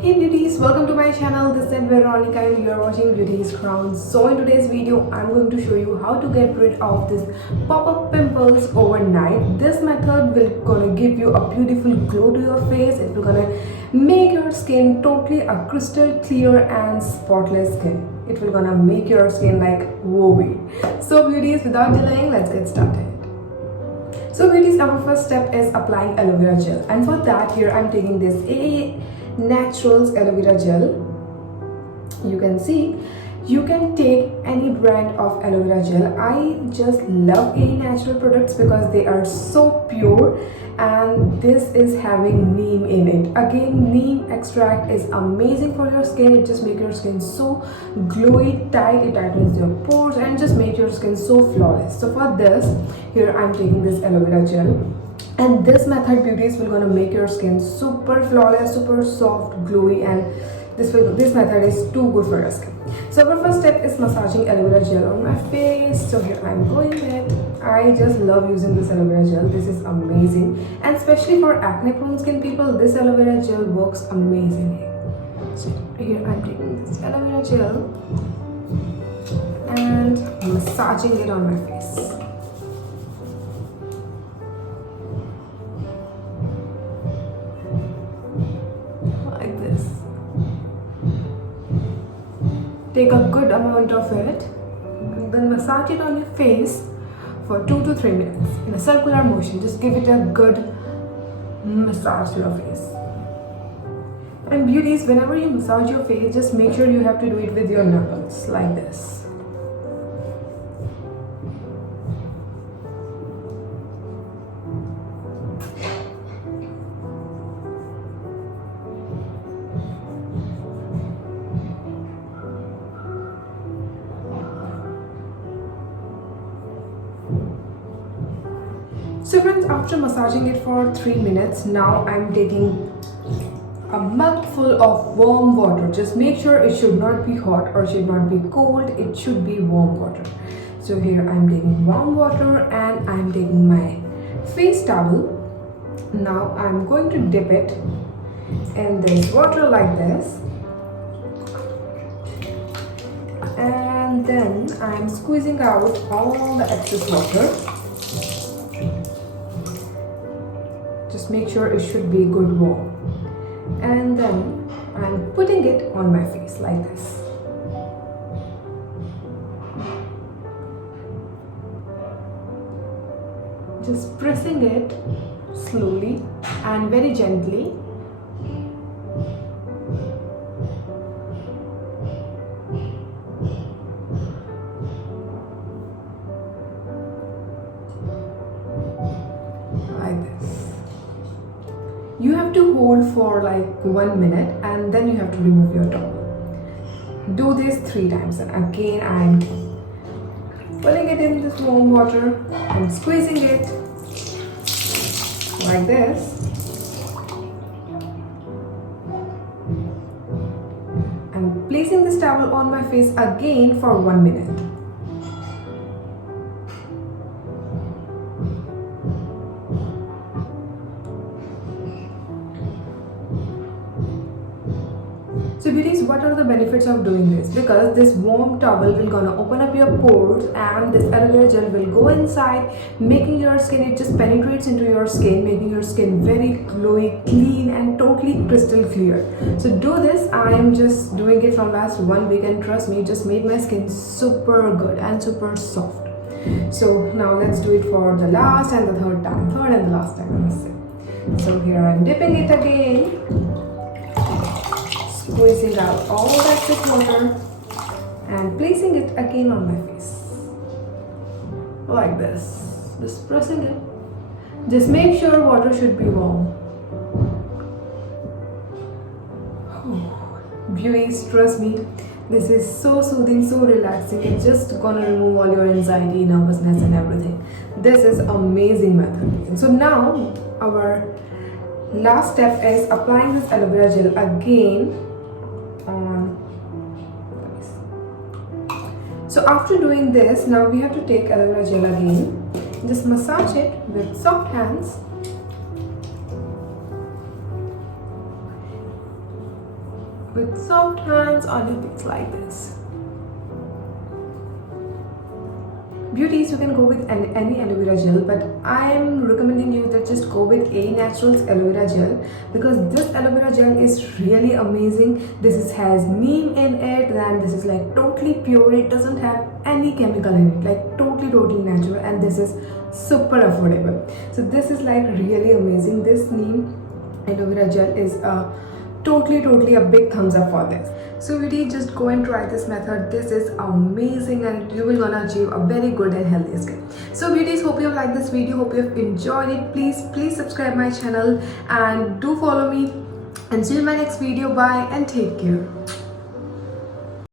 Hey beauties, welcome to my channel. This is Veronica and you are watching Beauties Crown. So in today's video, I'm going to show you how to get rid of this pop-up pimples overnight. This method will gonna give you a beautiful glow to your face. It will gonna make your skin totally a crystal clear and spotless skin. It will gonna make your skin like whoa. So beauties, without delaying, let's get started. So beauties, our first step is applying aloe vera gel, and for that here I'm taking this Naturals aloe vera gel. You can see you can take any brand of aloe vera gel. I just love natural products because they are so pure, and this is having neem in it. Again, neem extract is amazing for your skin. It just makes your skin so glowy, tight, it tightens your pores and just make your skin so flawless. So for this here I'm taking this aloe vera gel. And this method, beauties, will gonna make your skin super flawless, super soft, glowy, and this method is too good for your skin. So our first step is massaging aloe vera gel on my face. So here I'm going with it. I just love using this aloe vera gel. This is amazing, and especially for acne prone skin people, this aloe vera gel works amazingly. So here I'm taking this aloe vera gel and massaging it on my face. Take a good amount of it and then massage it on your face for 2 to 3 minutes in a circular motion. Just give it a good massage to your face. And beauties, whenever you massage your face, just make sure you have to do it with your knuckles like this. So friends, after massaging it for 3 minutes, now I'm taking a mug full of warm water. Just make sure it should not be hot or should not be cold. It should be warm water. So here I'm taking warm water and I'm taking my face towel. Now I'm going to dip it in this water like this. And then I'm squeezing out all the excess water. Just make sure it should be good warm. And then I'm putting it on my face like this. Just pressing it slowly and very gently. Like this. You have to hold for like 1 minute and then you have to remove your towel. Do this 3 times, and again I'm putting it in this warm water and squeezing it like this, and placing this towel on my face again for 1 minute. So beauties, what are the benefits of doing this? Because this warm towel will gonna open up your pores, and this aloe vera gel will go inside, making your skin, it just penetrates into your skin, making your skin very glowy, clean, and totally crystal clear. So do this. I am just doing it from last 1 week, and trust me, it just made my skin super good and super soft. So now let's do it for the last and the third and the last time, I must say. So here I'm dipping it again, squeezing out all the excess water and placing it again on my face like this. Just pressing it. Just make sure water should be warm. Beauties, trust me, this is so soothing, so relaxing. It's just gonna remove all your anxiety, nervousness and everything. This is amazing method. So now our last step is applying this aloe vera gel again on. So after doing this, now we have to take aloe vera gel again. Just massage it with soft hands with soft hands on your face like this. Beauties, you can go with any aloe vera gel, but I am recommending you that just go with A Naturals aloe vera gel, because this aloe vera gel is really amazing. Has neem in it, and this is like totally pure. It doesn't have any chemical in it, like totally natural, and this is super affordable. So this is like really amazing. This neem aloe vera gel is totally a big thumbs up for this. So really just go and try this method. This is amazing and you will gonna achieve a very good and healthy skin. So beauties, hope you have liked this video, hope you have enjoyed it. Please subscribe my channel and do follow me, and see you in my next video. Bye and take care.